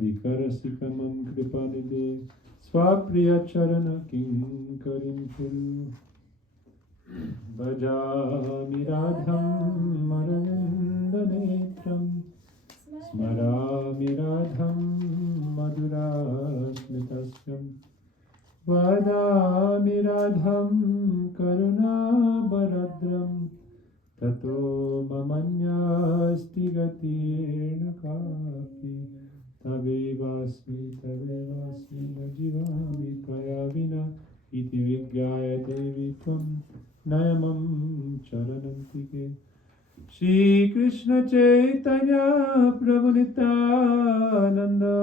Radhikarasikamam kripanide Swapriya charana kinkarim kuru Bhajami radham maranandanetram Smarami radham madhurasmitasyam Vadami radham karunabharadram Tato mamanyasti gatirna kapi Tavevasmi najivami tvaya iti vigyayate vitam nayamam charanantike Shri Krishna Chaitanya Prabhu Nityananda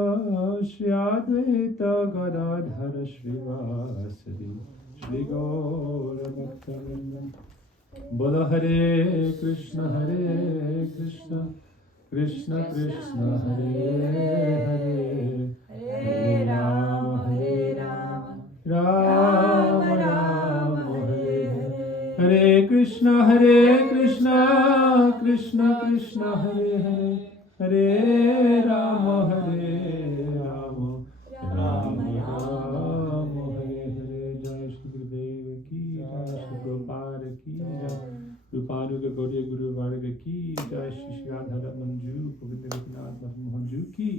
Shri Advaita Gadadhara Srivasadi Shri Gaura Bhaktavinda Bola Hare Krishna Krishna Krishna Hare Hare Hare Rama Rama Rama Hare Hare Krishna Krishna Krishna Hare Hare Hare Rama Rama Rama Hare Hare Jai Shri Gurudeva Ki Jai Shri Prabhupada Ki Jai Rupanuga Gaudiya Guru Varga Ki Jai Shri Shri Radha Manju Govinda Gopinath Mohanju Ki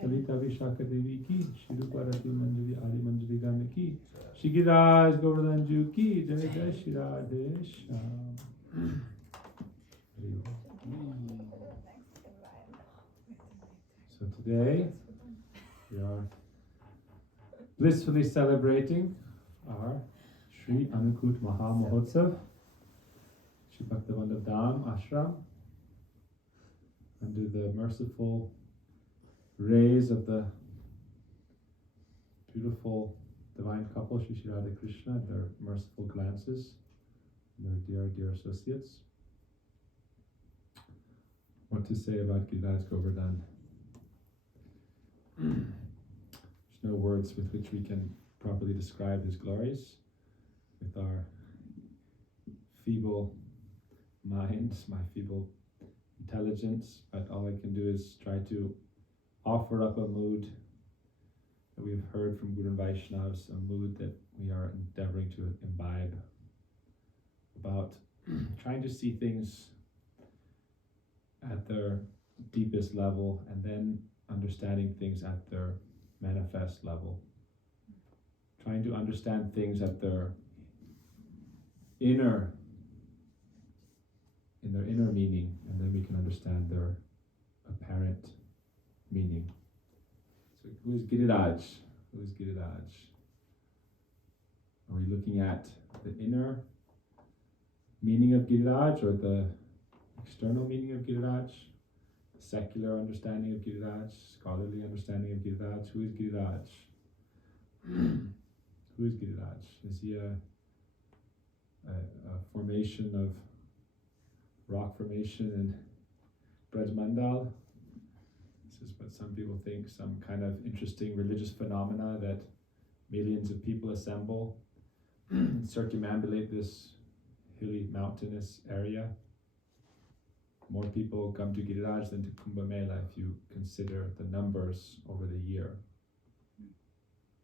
Kalita Vishaka Devi Ki Shri Ruparati Manjari Adi Manjari Gana Ki Shri Giraj Govardhanju Ki Jai Jai Shri Radhe Shyam. So today we are blissfully celebrating our Sri Anukut Maha Mahotsav, Sri Bhaktivinoda Dham Ashram, under the merciful rays of the beautiful divine couple, Shri Shri Radha Krishna, and their merciful glances, and their dear associates. What to say about Giriraja Govardhan? There's no words with which we can properly describe his glories. With our feeble minds, my feeble intelligence, but all I can do is try to offer up a mood that we have heard from Guru and Vaishnavas, a mood that we are endeavoring to imbibe, about trying to see things at their deepest level and then understanding things at their manifest level. Trying to understand things at their inner meaning, and then we can understand their apparent meaning. So who is Giriraj? Who is Giriraj? Are we looking at the inner meaning of Giriraj or the external meaning of Giriraj? The secular understanding of Giriraj? Scholarly understanding of Giriraj? Who is Giriraj? Who is Giriraj? Is he a formation of rock formation in Braj Mandal? This is what some people think, some kind of interesting religious phenomena that millions of people assemble, circumambulate this hilly mountainous area. More people come to Giriraj than to Kumbh Mela if you consider the numbers over the year.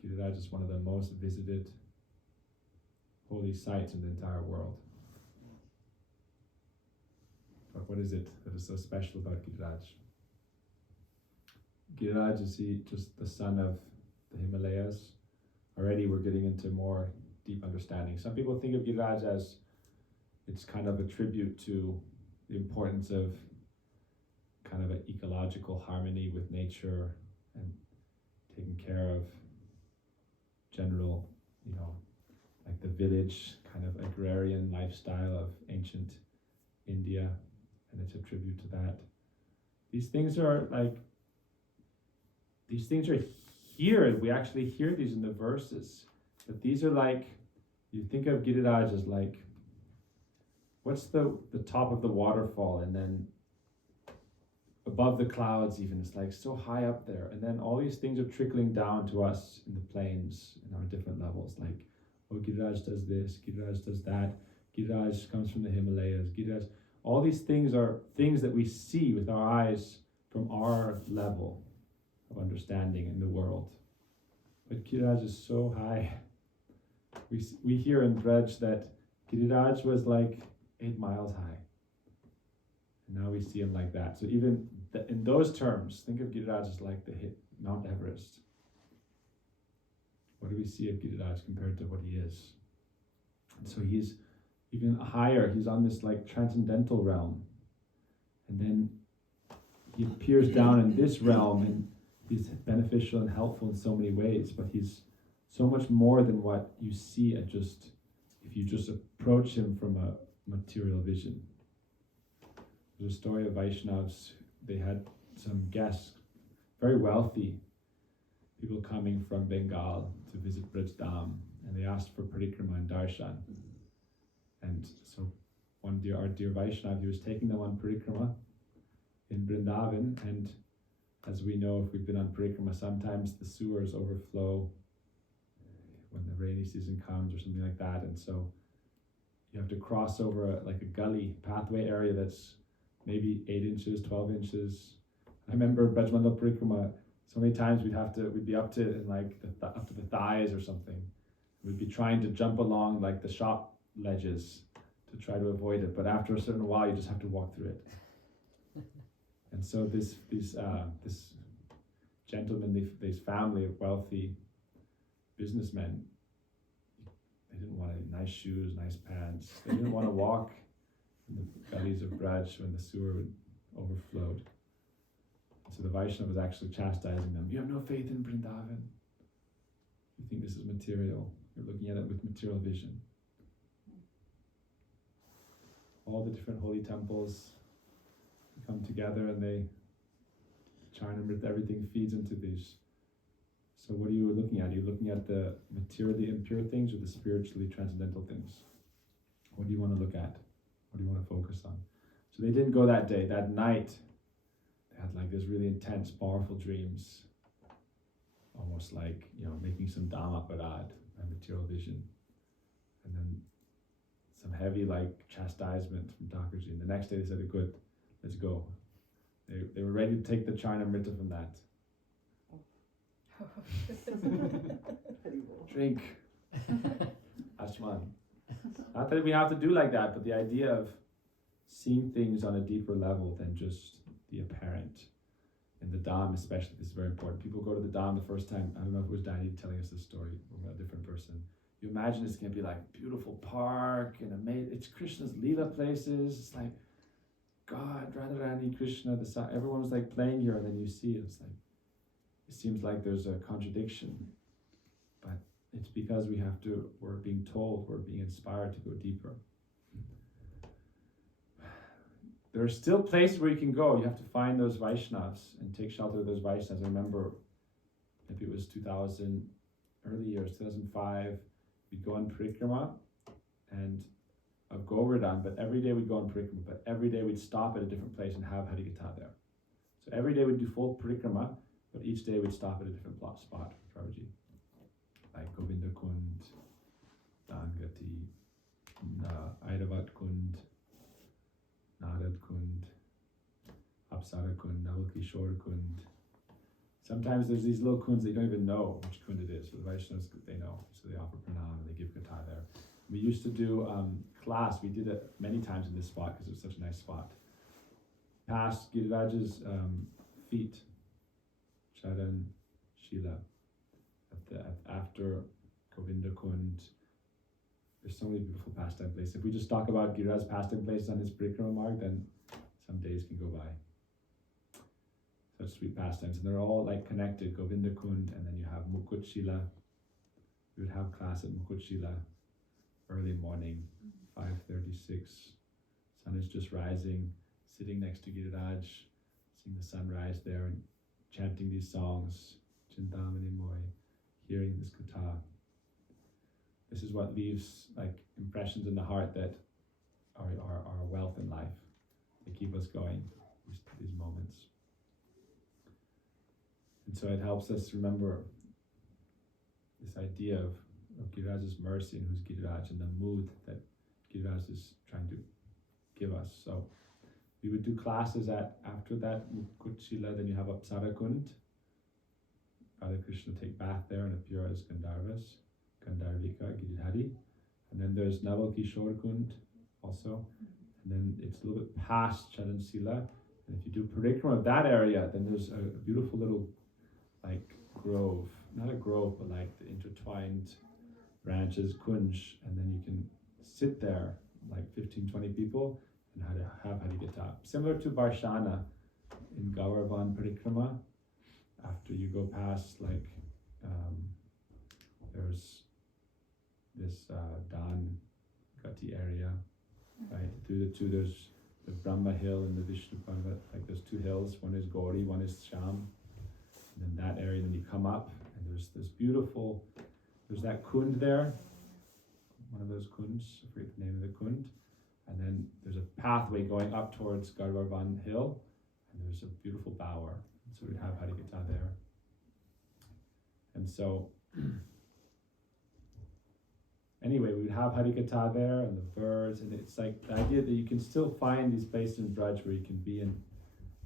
Giriraj is one of the most visited holy sites in the entire world. But what is it that is so special about Giriraj? Giriraj is he just the son of the Himalayas? Already we're getting into more deep understanding. Some people think of Giriraj as it's kind of a tribute to the importance of kind of an ecological harmony with nature and taking care of general, like the village kind of agrarian lifestyle of ancient India, and it's a tribute to that. These things are here, we actually hear these in the verses, but these are like, you think of Giriraj as like, what's the top of the waterfall, and then above the clouds even, it's like so high up there, and then all these things are trickling down to us in the plains in our different levels, like, oh, Giriraj does this, Giriraj does that, Giriraj comes from the Himalayas, Giriraj, all these things are things that we see with our eyes from our level of understanding in the world. But Giriraj is so high. We hear in Braj that Giriraj was like 8 miles high. And now we see him like that. So even in those terms, think of Giriraj as like the Mount Everest. What do we see of Giriraj compared to what he is? And so he's even higher. He's on this like transcendental realm. And then he appears down in this realm, and he's beneficial and helpful in so many ways, but he's so much more than what you see if you just approach him from a material vision. There's a story of Vaishnavas. They had some guests, very wealthy people coming from Bengal to visit Braj Dham, and they asked for parikrama and darshan. And so our dear Vaishnav, he was taking them on parikrama in Vrindavan, and as we know, if we've been on parikrama, sometimes the sewers overflow when the rainy season comes or something like that, and so you have to cross over a gully pathway area that's maybe 8 inches, 12 inches. I remember Brajmandal parikrama, so many times we'd be up to up to the thighs or something. We'd be trying to jump along like the shop ledges to try to avoid it, but after a certain while you just have to walk through it. And so this gentleman, this family of wealthy businessmen, they didn't want any nice shoes, nice pants. They didn't want to walk in the gullies of Braj when the sewer overflowed. So the Vaishnava was actually chastising them. You have no faith in Vrindavan. You think this is material. You're looking at it with material vision. All the different holy temples come together, and they Charnamrita, everything feeds into these. So what are you looking at? Are you looking at the materially impure things or the spiritually transcendental things? What do you want to look at? What do you want to focus on? So they didn't go that day. That night, they had like these really intense, powerful dreams. Almost like, making some Dhamma parad by material vision. And then some heavy chastisement from Thakurji. And the next day they said, good, let's go. They were ready to take the Charnamrita from that. Drink. Ashman. Not that we have to do like that, but the idea of seeing things on a deeper level than just the apparent. In the Dham especially, this is very important. People go to the Dham the first time. I don't know if it was Danny telling us this story or a different person. You imagine it's going to be like beautiful park and it's Krishna's Leela places. It's like God, Radharani, Krishna, the sun. Everyone was like playing here, and then you see it seems like there's a contradiction, but it's because we're being told, we're being inspired to go deeper. There are still places where you can go. You have to find those Vaishnavas and take shelter of those Vaishnavas. I remember, maybe it was 2000, early years, 2005, we'd go on parikrama and of Govardhan, but every day we'd go on parikrama, but every day we'd stop at a different place and have Harikatha there. So every day we'd do full parikrama, but each day we'd stop at a different spot for Prabhuji. Like Govinda Kund, Dangati, Airavat Kund, Narad Kund, Apsara Kund, Naval Kishore Kund. Sometimes there's these little kunds that you don't even know which kund it is. So the Vaishnavas, they know. So they offer pranam and they give katha there. We used to do class. We did it many times in this spot because it was such a nice spot. Past Giriraja's feet, Charan, Shila, after Govinda Kund. There's so many beautiful pastime places. If we just talk about Giriraja's pastime places on his parikrama mark, then some days can go by. Such sweet pastimes, and they're all connected. Govinda Kund, and then you have Mukut Shila. We would have class at Mukut Shila early morning, 5:36. Sun is just rising, sitting next to Giriraj, seeing the sun rise there and chanting these songs, Chintamani Moy, hearing this katha. This is what leaves impressions in the heart that are our wealth in life. They keep us going, these moments. And so it helps us remember this idea of Giriraja's mercy and who's Giriraj and the mood that Giriraj is trying to give us. So we would do classes after that Mukut Shila, then you have Apsara Kund, Radha Krishna take bath there and appear as Gandharvas, Gandharvika, Giridhari. And then there's Naval Kishore Kund also. And then it's a little bit past Charan Sila. And if you do parikrama of that area, then there's a beautiful little like grove. Not a grove, but like the intertwined branches, kunj. And then you can sit there, like 15, 20 people, and have Harikatha. Similar to Barshana in Gauravan Parikrama. After you go past, like, there's this Dan Gati area, right? Through the two, there's the Brahma Hill and the Vishnu Parvat. Like, there's two hills. One is Gauri, one is Sham. And then that area, then you come up, and there's this beautiful, there's that kund there, one of those kunds, I forget the name of the kund. And then there's a pathway going up towards Garvarvan Hill, and there's a beautiful bower. So we'd have Harikatha there. And so, anyway, we'd have Harikatha there and the birds, and it's like the idea that you can still find these places in Braj where you can be in.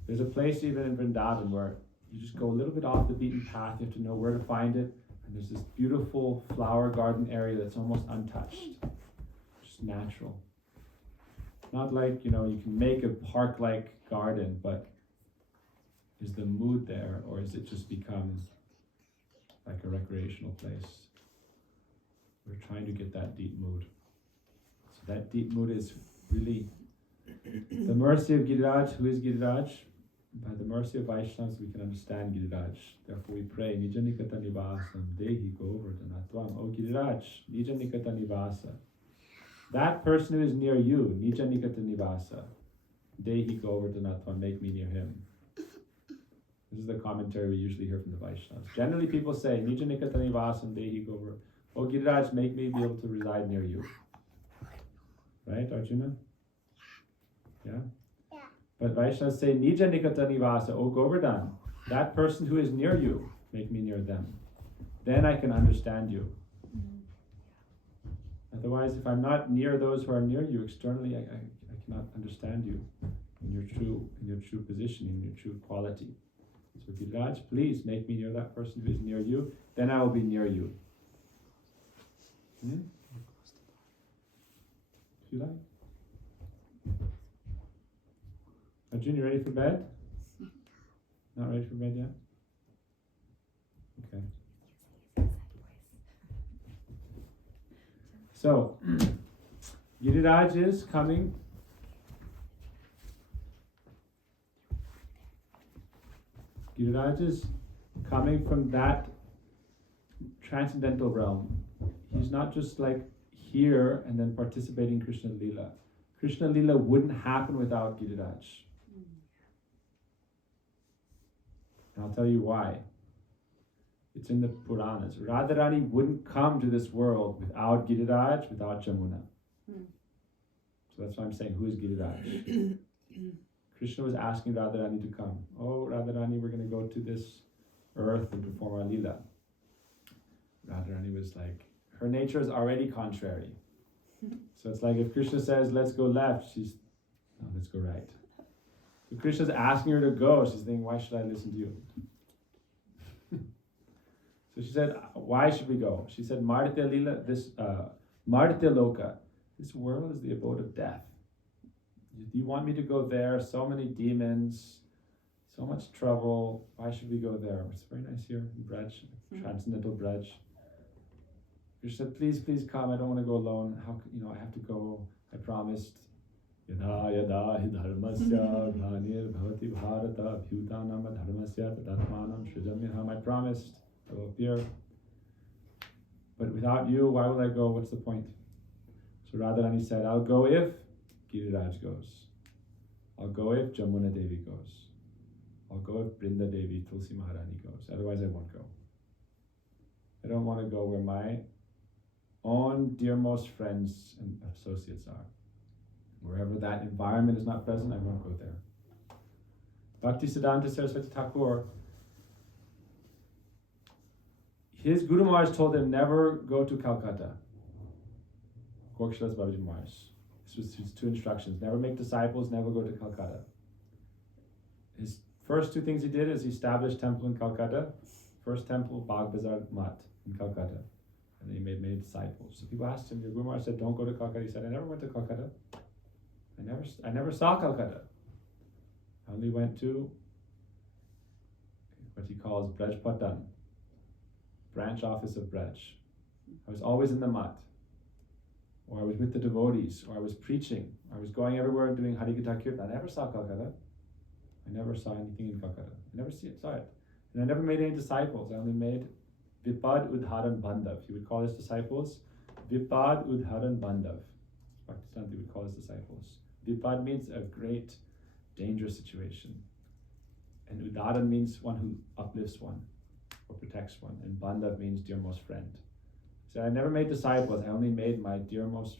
There's a place even in Vrindavan where you just go a little bit off the beaten path, you have to know where to find it, and there's this beautiful flower garden area that's almost untouched, just natural. Not like, you can make a park-like garden, but is the mood there, or is it just become like a recreational place? We're trying to get that deep mood. So that deep mood is really the mercy of Giriraj. Who is Giriraj? By the mercy of Vaishnavas, we can understand Giriraj. Therefore we pray, Nija Nikata Nivasam, Dehi Govardhanatvam. O Giriraj, Nija Nikata Nivasa. That person who is near you, Nija Nikata Nivasa, Dehi Govardhanatvam, make me near him. This is the commentary we usually hear from the Vaishnavas. Generally people say, Nija Nikata Nivasam, Dehi Govardhanatvam. O Giriraj, make me be able to reside near you. Right, Arjuna? Yeah? Yeah. But Vaishnavas say, Nija Nikata Nivasa, O Govardhan, that person who is near you, make me near them. Then I can understand you. Otherwise, if I'm not near those who are near you externally, I cannot understand you in your true position, in your true quality. So Giriraj, please make me near that person who is near you, then I will be near you. If you like. Arjun, you ready for bed? Not ready for bed yet? Okay. So, Giriraj is coming. Giriraj is coming from that transcendental realm. He's not just like here and then participating in Krishna Lila. Krishna Lila wouldn't happen without Giriraj. And I'll tell you why. It's in the Puranas. Radharani wouldn't come to this world without Giriraj, without Jamuna. So that's why I'm saying, who is Giriraj? Krishna was asking Radharani to come. Oh, Radharani, we're going to go to this earth and perform our Lila. Radharani was like, her nature is already contrary. So it's like if Krishna says, let's go left, she's, no, let's go right. If Krishna's asking her to go, she's thinking, why should I listen to you? So she said, why should we go? She said, Marditya Lila, Marditya Loka, this world is the abode of death. Do you want me to go there? So many demons, so much trouble. Why should we go there? It's very nice here in Braj, transcendental Braj. Krishna said, please come. I don't want to go alone. How I have to go. I promised. Yada yada hi dharmasya glanir bhavati bharata abhyutanam dharmasya tadatmanam srijamyaham. I promised I will appear. But without you, why will I go? What's the point? So Radharani said, I'll go if Giriraj goes. I'll go if Jamuna Devi goes. I'll go if Brinda Devi, Tulsi Maharani goes. Otherwise I won't go. I don't want to go where my own dearmost friends and associates are. Wherever that environment is not present, I won't go there. Bhakti Siddhanta Saraswati Thakur, his Guru Maharaj told him never go to Calcutta. Gorkshalas Babaji Maharaj. This was his two instructions. Never make disciples, never go to Calcutta. His first two things he did is he established temple in Calcutta first temple, Bagh Bazaar Mutt in Calcutta. And he made many disciples. So people asked him, your Guru Maharaj said, don't go to Calcutta. He said, I never went to Calcutta. I never saw Calcutta. I only went to what he calls Braj Patan, branch office of Braj. I was always in the Mutt. Or I was with the devotees, or I was preaching, or I was going everywhere and doing Harikatha Kirtan. I never saw Calcutta. I never saw anything in Calcutta. I never saw it. And I never made any disciples. I only made Vipad Udharan Bandhav. He would call his disciples Vipad Udharan Bandhav. Bhaktisiddhanta would call his disciples. Vipad means a great, dangerous situation. And Udharan means one who uplifts one or protects one. And Bandhav means dearmost friend. So I never made disciples. I only made my dearmost.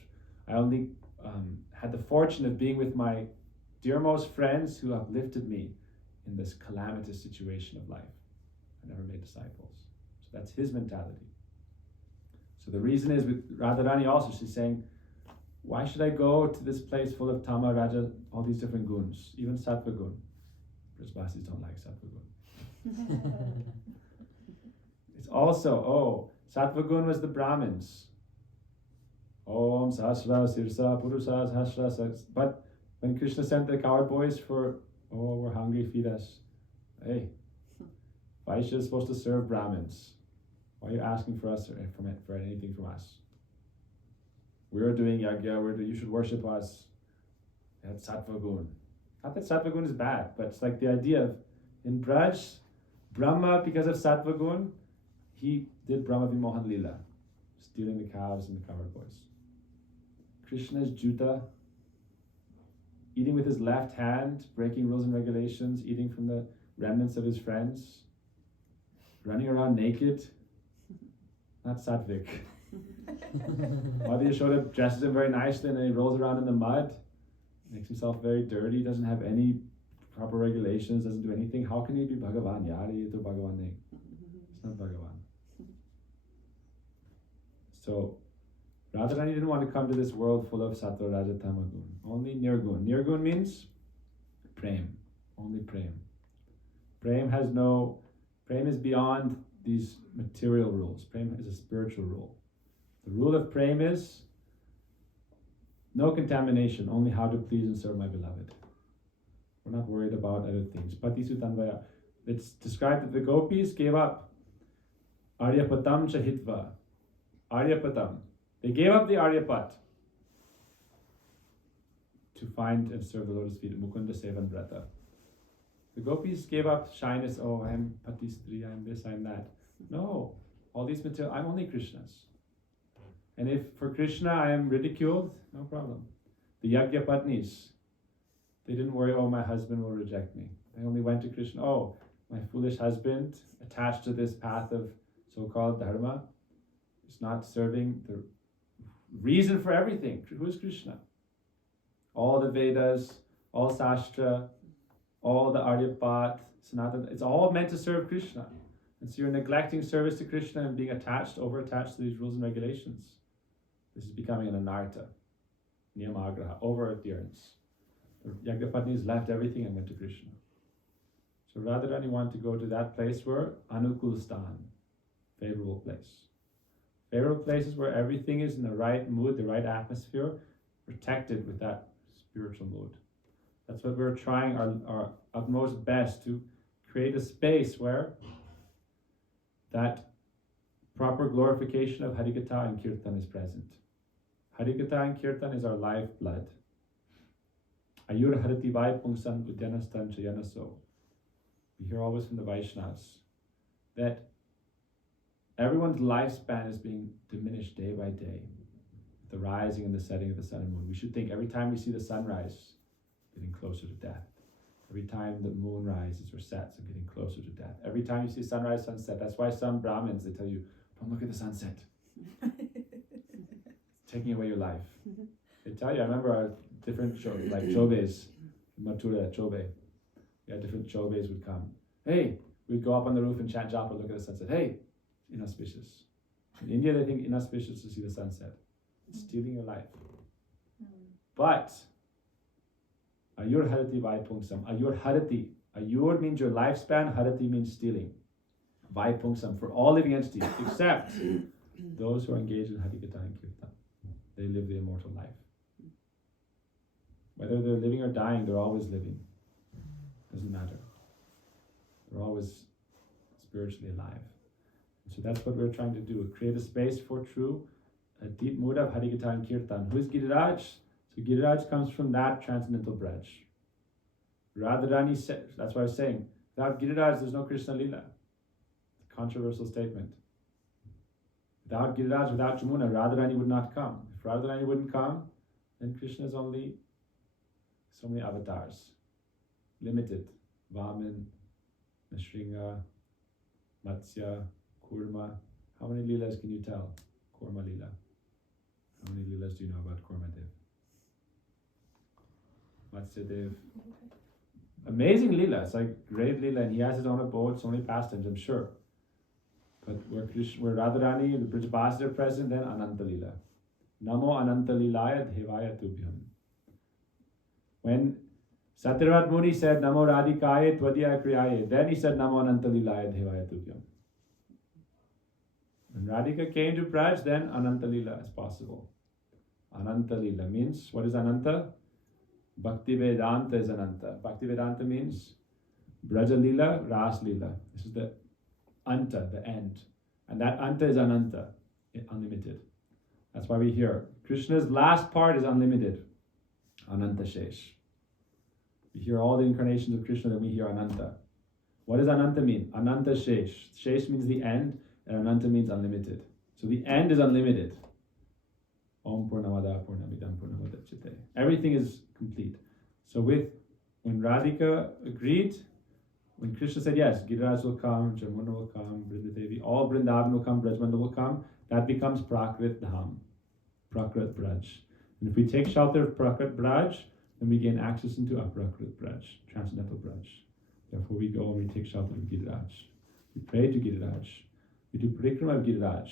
I only had the fortune of being with my dearmost friends who uplifted me in this calamitous situation of life. I never made disciples. So that's his mentality. So the reason is with Radharani also, she's saying, why should I go to this place full of Tama, Raja, all these different guns, even Sattva gun? Brajbasis don't like Sattva gun. It's also, Sattva gun was the Brahmins. Om Sahasra Sirsa Purusa Sahasra. But when Krishna sent the coward boys we're hungry, feed us. Hey, Vaishya is supposed to serve Brahmins. Why are you asking for us for anything from us? We're doing yagya, you should worship us. That's Sattva gun. Not that Sattva gun is bad, but it's like the idea of, in Braj, Brahma, because of Sattva gun, he did Brahma Vimohan Lila, stealing the cows and the coward boys. Krishna's Juta, eating with his left hand, breaking rules and regulations, eating from the remnants of his friends, running around naked, not Sattvic. Mother Yashoda dresses him very nicely and then he rolls around in the mud, makes himself very dirty, doesn't have any proper regulations, doesn't do anything. How can he be Bhagavan? Yari to Bhagavan nahi. It's not Bhagavan. So Radharani didn't want to come to this world full of Sattva, Raja, Tama gun. Only Nirgun. Nirgun means Prem. Only Prem. Prem is beyond these material rules. Prem is a spiritual rule. The rule of Prem is no contamination, only how to please and serve my beloved. We're not worried about other things. Pati Sutanvaya. It's described that the gopis gave up Aryapatam Chahitva. Aryapatam. They gave up the Aryapat to find and serve the lotus feet of Mukunda Sevan Brata. The gopis gave up shyness. Oh, I'm Patistri, I'm this, I'm that. No, all these material, I'm only Krishna's. And if for Krishna I am ridiculed, no problem. The Yagya Patnis, they didn't worry, oh, my husband will reject me. They only went to Krishna, oh, my foolish husband attached to this path of so-called dharma is not serving the reason for everything. Who is Krishna? All the Vedas, all Sastra, all the Aryapat, Sanatana, it's all meant to serve Krishna. And so you're neglecting service to Krishna and being over-attached to these rules and regulations. This is becoming an anartha, niyamagraha, over-adherence. The Yagnapatnis left everything and went to Krishna. So Radharani wanted to go to that place where Anukul Stan, favorable place. Favorable places where everything is in the right mood, the right atmosphere, protected with that spiritual mood. That's what we're trying our utmost best to create a space where that proper glorification of Harikatha and Kirtan is present. Harikatha and Kirtan is our lifeblood. Ayur Harati Vai Pungsan Udyanastan Chayanaso. We hear always from the Vaishnavas that everyone's lifespan is being diminished day by day. With the rising and the setting of the sun and moon. We should think every time we see the sunrise, getting closer to death. Every time the moon rises or sets, I'm getting closer to death. Every time you see sunrise, sunset, that's why some Brahmins, they tell you, don't look at the sunset. It's taking away your life. They tell you, I remember our different like Chobes, Mathura, Chobe. Yeah, different Chobes would come. Hey, we'd go up on the roof and chant japa, look at the sunset. Hey, inauspicious. In India, they think inauspicious to see the sunset. It's stealing your life. But Ayur Harati Vai Pungsam. Ayur Harati. Ayur means your lifespan, Harati means stealing. Vaipungsam, for all living entities, except those who are engaged in Harikatha and Kirtan. They live the immortal life. Whether they're living or dying, they're always living. Doesn't matter. They're always spiritually alive. So that's what we're trying to do, create a space for true, a deep mood of Harikatha and Kirtan. Who is Giriraj? So Giriraj comes from that transcendental branch. Radharani said, that's why I was saying, without Giriraj, there's no Krishna Lila. Controversial statement. Without Giriraj, without Jamuna, Radharani would not come. If Radharani wouldn't come, then Krishna is only so many avatars. Limited. Vaman, Nrsimha, Matsya, Kurma. How many Leelas can you tell? Kurma Leela. How many Leelas do you know about Kurma Dev? Matsya Dev. Amazing Leela. It's like great Leela, and he has his own abode, so many pastimes, I'm sure. But where Radharani and the Brajbasis are present, then Ananta Leela. Namo Ananta Leelaya Devaya Tubhyam. When Satyavat Muni said Namo Radhikaye Twadya Kriyaye, then he said Namo Ananta Leelaya Devaya Tubhyam. When Radhika came to Braj, then Ananta Leela is possible. Ananta Leela means, what is Ananta? Bhakti Vedanta is Ananta. Bhakti Vedanta means Braja Leela, Ras Leela. This is the Anta, the end. And that Anta is Ananta, unlimited. That's why we hear Krishna's last part is unlimited. Ananta Shesh. We hear all the incarnations of Krishna, then we hear Ananta. What does Ananta mean? Ananta Shesh. Shesh means the end, and Ananta means unlimited. So the end is unlimited. Om Purnamada Purnamidam Purnamudachyate. Everything is complete. So when Radhika agreed, when Krishna said yes, Giriraj will come, Jamuna will come, Vrindadevi, all Vrindavan will come, Brajmandal will come, that becomes Prakrit Dham, Prakrit Braj. And if we take shelter of Prakrit Braj, then we gain access into Aprakrit Braj, Transcendental Braj. Therefore we go and we take shelter of Giriraj. We pray to Giriraj. We do Parikrama of Giriraj.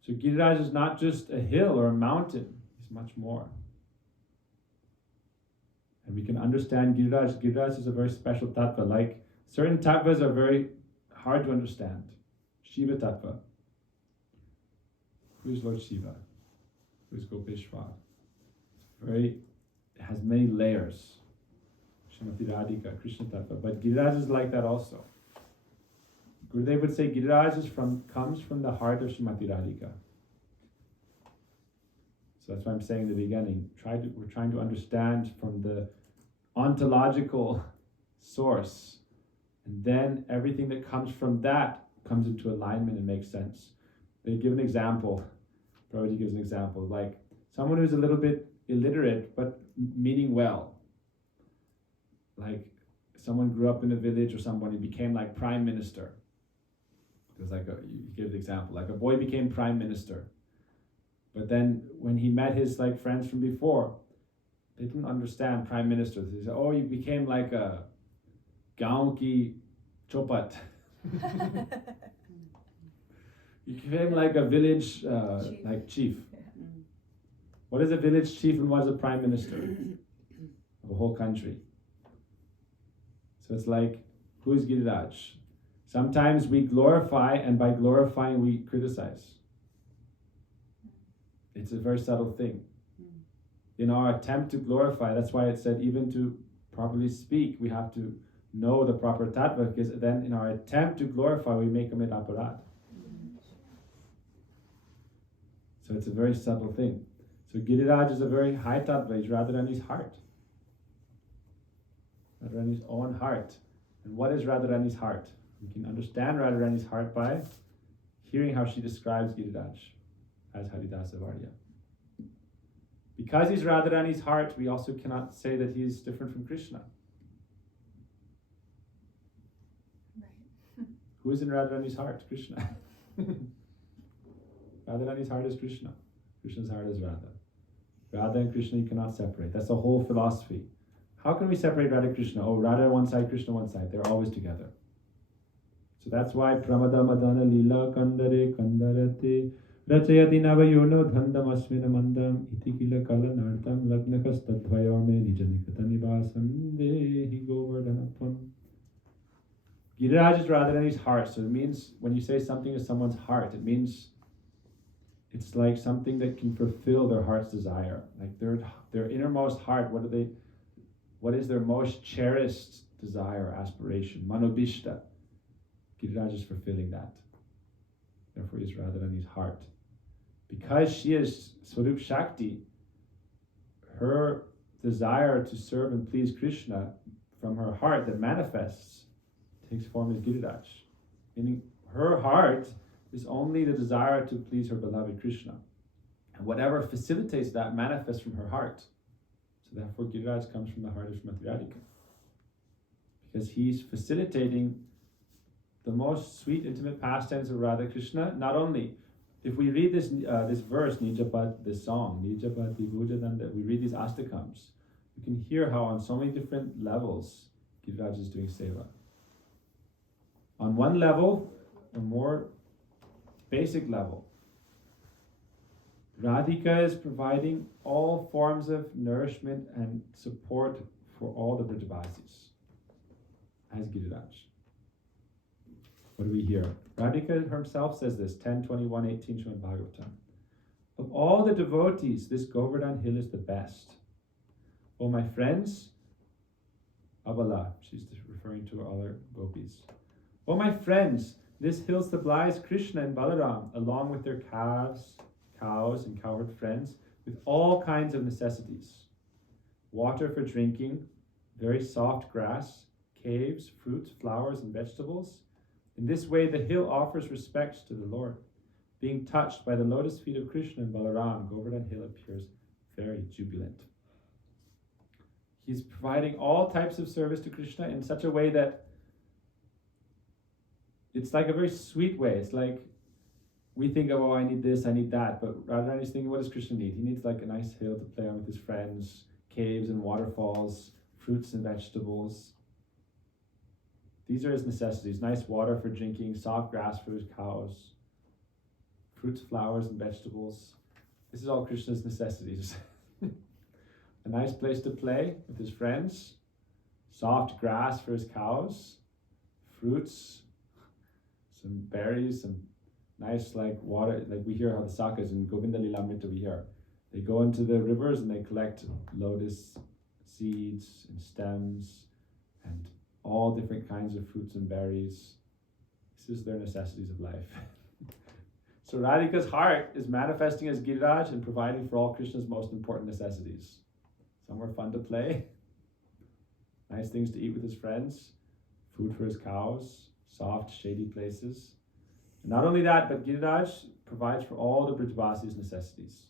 So Giriraj is not just a hill or a mountain, it's much more. And we can understand Giriraj. Giriraj is a very special tattva. Like certain tattvas are very hard to understand. Shiva tattva. Who is Lord Shiva? Who is Gopeshwar? It has many layers. Srimati Radhika, Krishna tattva. But Giriraj is like that also. Gurudev would say Giriraj comes from the heart of Srimati Radhika. So that's why I'm saying in the beginning, we're trying to understand from the ontological source, and then everything that comes from that comes into alignment and makes sense. They give an example, Prabhuji gives an example, like someone who's a little bit illiterate but meaning well. Like someone grew up in a village or somebody became like prime minister. There's you give the example, like a boy became prime minister. But then when he met his friends from before, they didn't understand prime minister. They said, oh, you became like a gaon ki chopat. You became like a village chief. What is a village chief and what is a prime minister of a whole country? So it's like, who is Giriraj? Sometimes we glorify, and by glorifying we criticize. It's a very subtle thing. In our attempt to glorify, that's why it said even to properly speak, we have to know the proper tattva, because then in our attempt to glorify, we may commit aparad. So it's a very subtle thing. So Giriraj is a very high tattva, he's Radharani's heart. Radharani's own heart. And what is Radharani's heart? We can understand Radharani's heart by hearing how she describes Giriraj as Haridasa Varya. Because he's Radharani's heart, we also cannot say that he is different from Krishna. Right. Who is in Radharani's heart? Krishna. Radharani's heart is Krishna. Krishna's heart is Radha. Radha and Krishna you cannot separate. That's the whole philosophy. How can we separate Radha and Krishna? Oh, Radha one side, Krishna one side. They're always together. So that's why Pramada Madana Lila Kandare Kandarate Rachayati Navayono Dhandam Asmina Mandam Itikila Kala Nartam Lagnakas Tadvayame Nijanikata Nivasam Dehi Govardhanapam. Giriraja is Radharani's heart. So it means when you say something is someone's heart, it means it's like something that can fulfill their heart's desire. Like their innermost heart, what is their most cherished desire, aspiration? Manobishta. Giriraja is fulfilling that. Therefore is Radharani's heart. Because she is Swarup Shakti, her desire to serve and please Krishna from her heart that manifests takes form as Giriraj. Meaning her heart is only the desire to please her beloved Krishna. And whatever facilitates that manifests from her heart. So therefore Giriraj comes from the heart of Srimati Radhika. Because he's facilitating the most sweet, intimate pastimes of Radha Krishna. Not only, if we read this verse, Nijapat, this song, Nijapat Vibhujadanda, we read these astakams, you can hear how on so many different levels Giriraj is doing seva. On one level, a more basic level, Radhika is providing all forms of nourishment and support for all the Brajavasis as Giriraj. What do we hear? Radhika herself says this, 10:21-18 Srimad Bhagavatam. Of all the devotees, this Govardhan hill is the best. Oh, my friends, Abala, she's referring to all her gopis. Oh, my friends, this hill supplies Krishna and Balaram, along with their calves, cows, and cowherd friends, with all kinds of necessities. Water for drinking, very soft grass, caves, fruits, flowers, and vegetables. In this way, the hill offers respects to the Lord. Being touched by the lotus feet of Krishna and Balaram, Govardhan hill appears very jubilant. He's providing all types of service to Krishna in such a way that it's like a very sweet way. It's like we think of, oh, I need this, I need that. But Radharani's thinking, what does Krishna need? He needs like a nice hill to play on with his friends, caves and waterfalls, fruits and vegetables. These are his necessities. Nice water for drinking, soft grass for his cows, fruits, flowers, and vegetables. This is all Krishna's necessities. A nice place to play with his friends, soft grass for his cows, fruits, some berries, some nice like water. Like we hear how the Sakas in Govinda Lilamrita we hear. They go into the rivers and they collect lotus seeds and stems and all different kinds of fruits and berries. This is their necessities of life. So Radhika's heart is manifesting as Giriraj and providing for all Krishna's most important necessities. Somewhere fun to play, nice things to eat with his friends, food for his cows, soft, shady places. And not only that, but Giriraj provides for all the Brajavasis' necessities.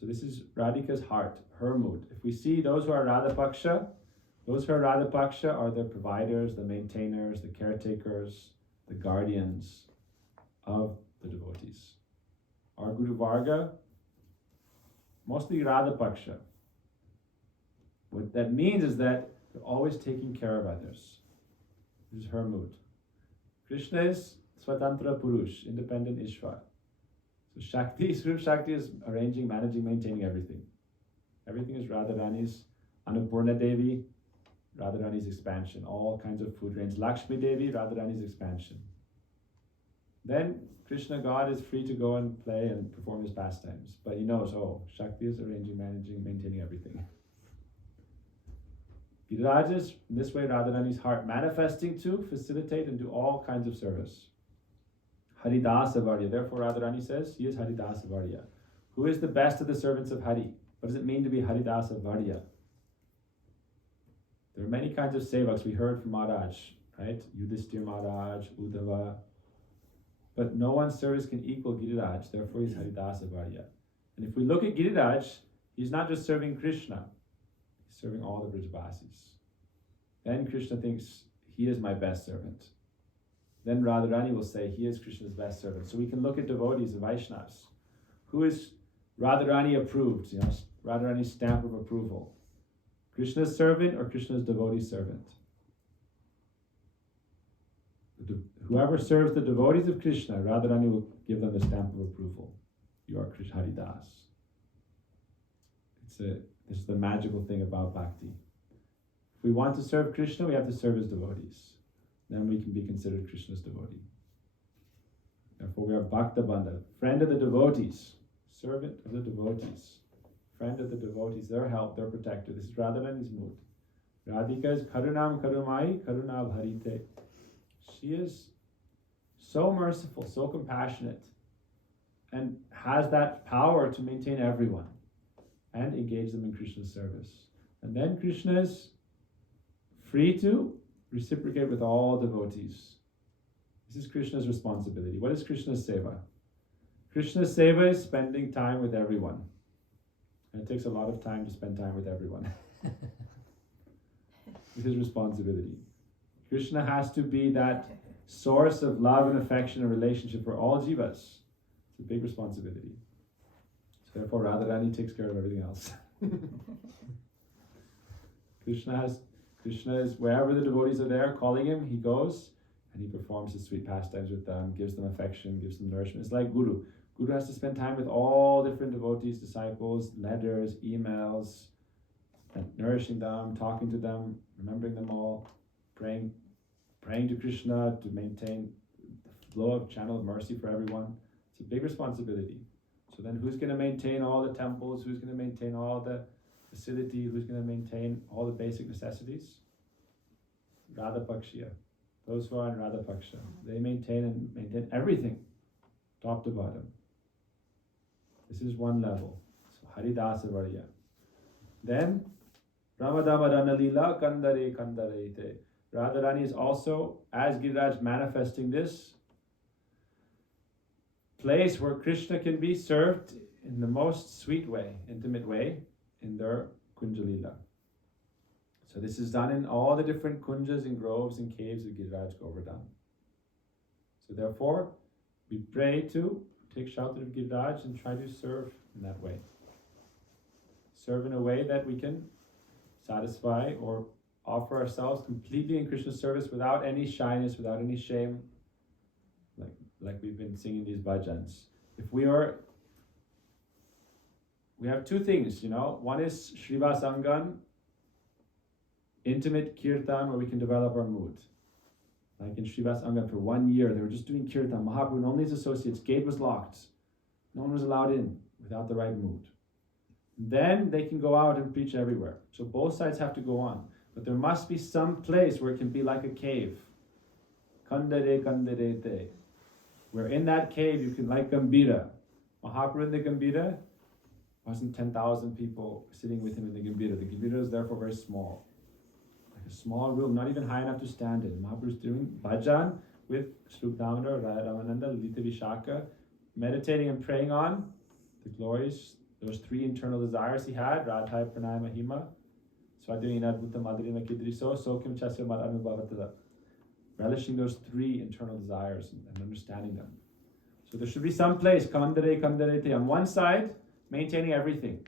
So this is Radhika's heart, her mood. If we see those who are Radha Paksha, those who are Radha Paksha are the providers, the maintainers, the caretakers, the guardians of the devotees. Our Guru Varga, mostly Radha Paksha. What that means is that they're always taking care of others. This is her mood. Krishna is Swatantra Purush, independent Ishvar. So Shakti, Swarup Shakti is arranging, managing, maintaining everything. Everything is Radharani's. Annapurna Devi, Radharani's expansion. All kinds of food grains. Lakshmi Devi, Radharani's expansion. Then Krishna God is free to go and play and perform his pastimes. But he knows, oh, Shakti is arranging, managing, maintaining everything. Giriraja is, in this way, Radharani's heart, manifesting to facilitate and do all kinds of service. Haridasa Varya. Therefore, Radharani says, he is Haridasa Varya. Who is the best of the servants of Hari? What does it mean to be Haridasa Varya? There are many kinds of sevaks. We heard from Maharaj, right? Yudhishthir Maharaj, Uddhava. But no one's service can equal Giriraj. Therefore, he's Haridasa Varya. And if we look at Giriraj, he's not just serving Krishna. Serving all the Brajavasis. Then Krishna thinks, he is my best servant. Then Radharani will say, he is Krishna's best servant. So we can look at devotees of Vaishnavas. Who is Radharani approved? Radharani's stamp of approval. Krishna's servant or Krishna's devotee servant? Whoever serves the devotees of Krishna, Radharani will give them the stamp of approval. You are Krishna Haridas. This is the magical thing about bhakti. If we want to serve Krishna, we have to serve his devotees. then we can be considered Krishna's devotee. Therefore we are Bhakta Bandha, friend of the devotees, servant of the devotees, friend of the devotees, their help, their protector. This is Radharani's mood. Radhika is Karunam Karumai Karuna Bharite. She is so merciful, so compassionate, and has that power to maintain everyone and engage them in Krishna's service. And then Krishna is free to reciprocate with all devotees. This is Krishna's responsibility. What is Krishna's seva? Krishna's seva is spending time with everyone. And it takes a lot of time to spend time with everyone. It's his responsibility. Krishna has to be that source of love and affection and relationship for all jivas. It's a big responsibility. So therefore Radharani takes care of everything else. Krishna is wherever the devotees are there calling him, he goes and he performs his sweet pastimes with them, gives them affection, gives them nourishment. It's like Guru. Guru has to spend time with all different devotees, disciples, letters, emails, and nourishing them, talking to them, remembering them all, praying to Krishna to maintain the flow of channel of mercy for everyone. It's a big responsibility. So then who's going to maintain all the temples? Who's going to maintain all the facility? Who's going to maintain all the basic necessities? Radha Pakshiya. Those who are in Radha Paksha. They maintain everything, top to bottom. This is one level. So Haridasa Varya. Then Ramadama Lila Kandare Kandarete. Radharani is also, as Giriraj, manifesting this place where Krishna can be served in the most sweet way, intimate way, in their Kunjalila. So this is done in all the different kunjas and groves and caves of Giriraj Govardhan. So therefore, we pray to take shelter of Giriraj and try to serve in that way. Serve in a way that we can satisfy or offer ourselves completely in Krishna's service without any shyness, without any shame, like we've been singing these bhajans. We have two things, One is Srivasangan, intimate kirtan where we can develop our mood. Like in Srivasangan for 1 year, they were just doing kirtan. Mahaprabhu and only his associates, gate was locked. No one was allowed in without the right mood. Then they can go out and preach everywhere. So both sides have to go on. But there must be some place where it can be like a cave. Kandare kandare te. Where in that cave you can, like Gambira. Mahaprabhu in the Gambira, wasn't 10,000 people sitting with him in the Gambira. The Gambira is therefore very small. Like a small room, not even high enough to stand in. Mahaprabhu is doing bhajan with Srup Damodar, Radha Ramananda, Lalita Vishaka, meditating and praying on the glories, those three internal desires he had, Radha Pranaya Mahima, relishing those three internal desires and understanding them. So there should be some place, Kandare Kandarete, on one side, maintaining everything.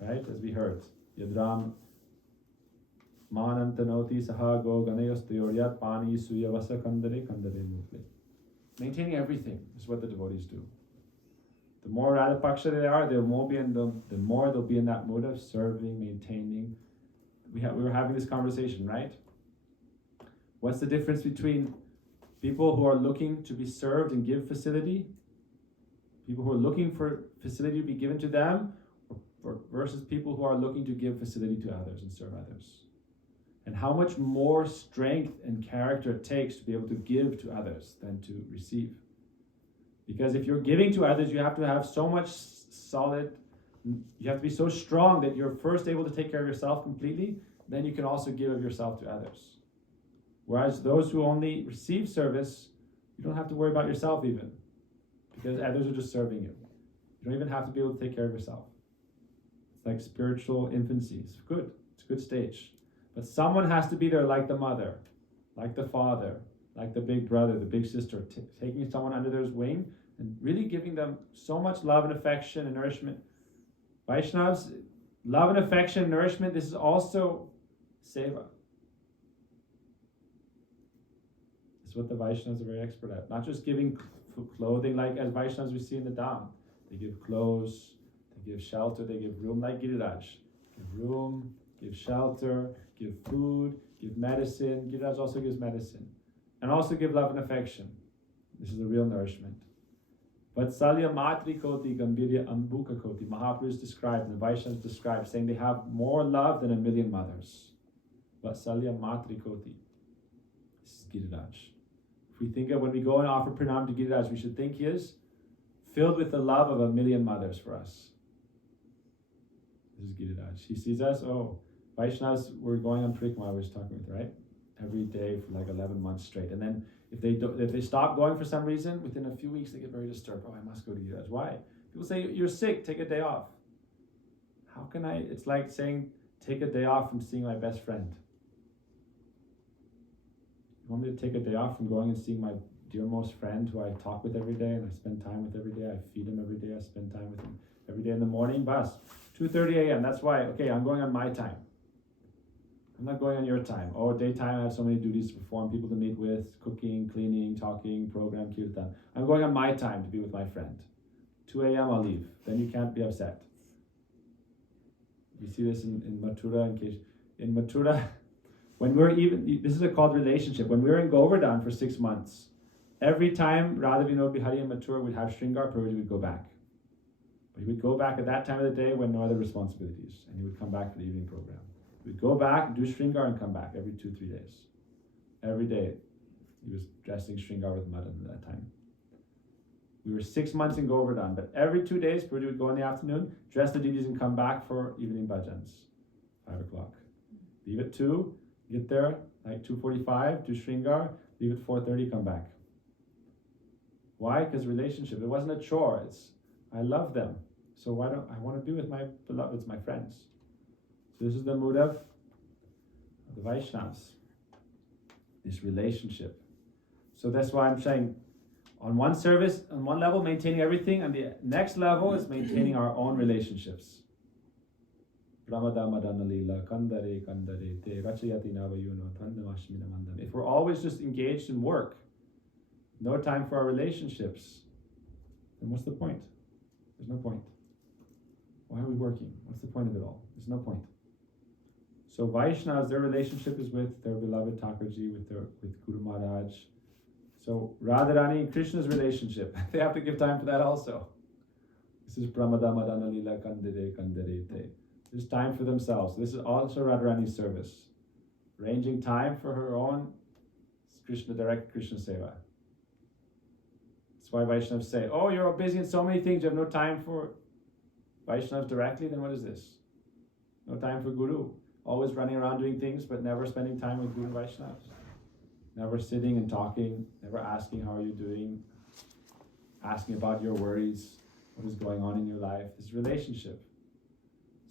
Right, as we heard. Yadram Manantanoti Saha Go Ganayos Teoryat Pani Suyavasa Kandare Kandare Mukle. Maintaining everything is what the devotees do. The more Radha Paksha they are, the more they'll be in that mood of serving, maintaining. We were having this conversation, right? What's the difference between people who are looking to be served and give facility, people who are looking for facility to be given to them, versus people who are looking to give facility to others and serve others? And how much more strength and character it takes to be able to give to others than to receive. Because if you're giving to others, you have to have so much you have to be so strong that you're first able to take care of yourself completely, then you can also give of yourself to others. Whereas those who only receive service, you don't have to worry about yourself even, because others are just serving you. You don't even have to be able to take care of yourself. It's like spiritual infancy. It's good. It's a good stage. But someone has to be there like the mother, like the father, like the big brother, the big sister, taking someone under their wing and really giving them so much love and affection and nourishment. Vaishnavas, love and affection and nourishment, this is also seva. This is what the Vaishnavas are very expert at. Not just giving clothing like as Vaishnavas we see in the Dham. They give clothes, they give shelter, they give room like Giriraj. Give room, give shelter, give food, give medicine. Giriraja also gives medicine. And also give love and affection. This is the real nourishment. Vatsalya matri koti gambirya ambuka koti. Mahaprabhu is described, and the Vaishnavas described, saying they have more love than 1,000,000 mothers. Vatsalya matri koti. This is Giriraj. If we think of when we go and offer pranam to Giriraj, we should think he is filled with the love of 1,000,000 mothers for us. This is Giriraj. He sees us, Vaishnavas were going on Parikramā, I was talking with, right? Every day for like 11 months straight. And then if they stop going for some reason, within a few weeks they get very disturbed. I must go to Giriraj. Why? People say, you're sick, take a day off. How can I? It's like saying, take a day off from seeing my best friend. You want me to take a day off from going and seeing my dearmost friend who I talk with every day and I spend time with every day, I feed him every day, I spend time with him every day in the morning, bus, 2:30 a.m. That's why, I'm going on my time. I'm not going on your time. Daytime I have so many duties to perform, people to meet with, cooking, cleaning, talking, program, kirtan. I'm going on my time to be with my friend. 2 a.m. I'll leave. Then you can't be upset. You see this in Mathura. In Mathura, when this is called relationship. When we were in Govardhan for 6 months, every time Radha Vinod Bihari and Mathura would have Shringar Prabhuji would go back. But he would go back at that time of the day when no other responsibilities, and he would come back for the evening program. We'd go back, do Shringar, and come back every 2-3 days. Every day, he was dressing Shringar with Madan at that time. We were 6 months in Govardhan, but every 2 days, Prabhuji would go in the afternoon, dress the deities, and come back for evening bhajans, 5 o'clock. Leave at 2, get there, like 2:45, do Shringar, leave at 4:30, come back. Why? Because relationship. It wasn't a chore. I love them. So why don't I want to be with my beloveds, my friends? So this is the mood of the Vaishnavas. This relationship. So that's why I'm saying, on one service, on one level, maintaining everything, and the next level is maintaining our own relationships. If we're always just engaged in work, no time for our relationships, then what's the point? There's no point. Why are we working? What's the point of it all? There's no point. So Vaishnavas, their relationship is with their beloved Thakurji, with Guru Maharaj. So Radharani and Krishna's relationship, they have to give time for that also. This is Brahmadama Lila Kandere Kanderete. There's time for themselves. This is also Radharani's service. Arranging time for her own direct Krishna Seva. That's why Vaishnavas say, you're busy in so many things, you have no time for Vaishnavas directly, then what is this? No time for Guru. Always running around doing things, but never spending time with Guru Vaishnavas. Never sitting and talking, never asking how are you doing, asking about your worries, what is going on in your life. This relationship.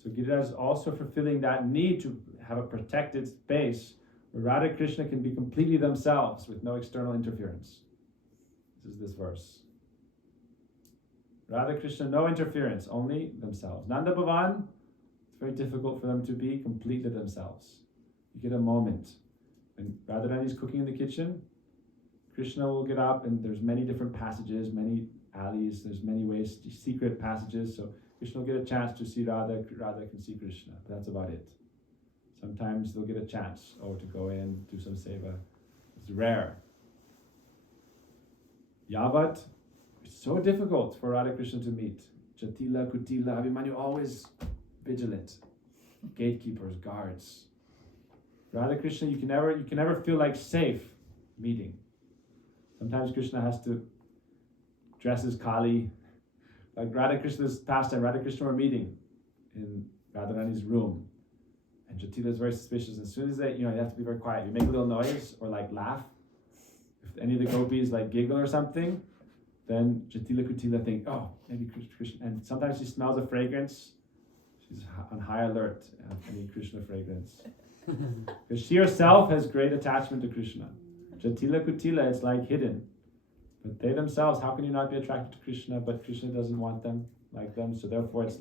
So Giriraja is also fulfilling that need to have a protected space where Radha Krishna can be completely themselves with no external interference. This is this verse. Radha Krishna, no interference, only themselves. Nanda Bhavan, it's very difficult for them to be completely themselves. You get a moment. When Radharani is cooking in the kitchen, Krishna will get up, and there's many different passages, many alleys, there's many ways, secret passages, so Krishna will get a chance to see Radha, Radha can see Krishna, but that's about it. Sometimes they'll get a chance, to go in, do some seva. It's rare. Yavat, it's so difficult for Radha Krishna to meet. Jatila, Kutila, Abhimanyu, always vigilant. Gatekeepers, guards. Radha Krishna, you can never feel like safe meeting. Sometimes Krishna has to dress as Kali. Like Radha Krishna's pastime, Radha Krishna were meeting in Radharani's room. And Jatila is very suspicious. As soon as you have to be very quiet. You make a little noise or laugh. If any of the gopis giggle or something, then Jatila Kutila think, maybe Krishna. And sometimes she smells a fragrance. She's on high alert of any Krishna fragrance. Because she herself has great attachment to Krishna. Jatila Kutila, it's hidden. But they themselves, how can you not be attracted to Krishna, but Krishna doesn't want them like them? So therefore it's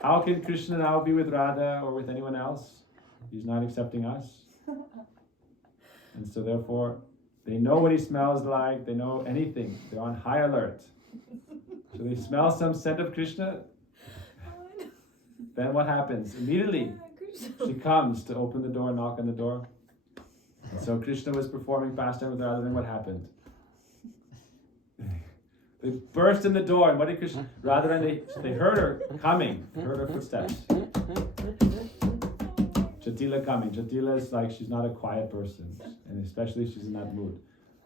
how can Krishna now be with Radha or with anyone else? He's not accepting us. And so therefore, they know what he smells like, they know anything. They're on high alert. So they smell some scent of Krishna, then what happens? Immediately, She comes to open the door, knock on the door. And so Krishna was performing pastime with Radha, and what happened? They burst in the door, and what did Krishna? Radharani, they heard her coming, heard her footsteps. Jatila coming. Jatila is like, she's not a quiet person, and especially if she's in that mood.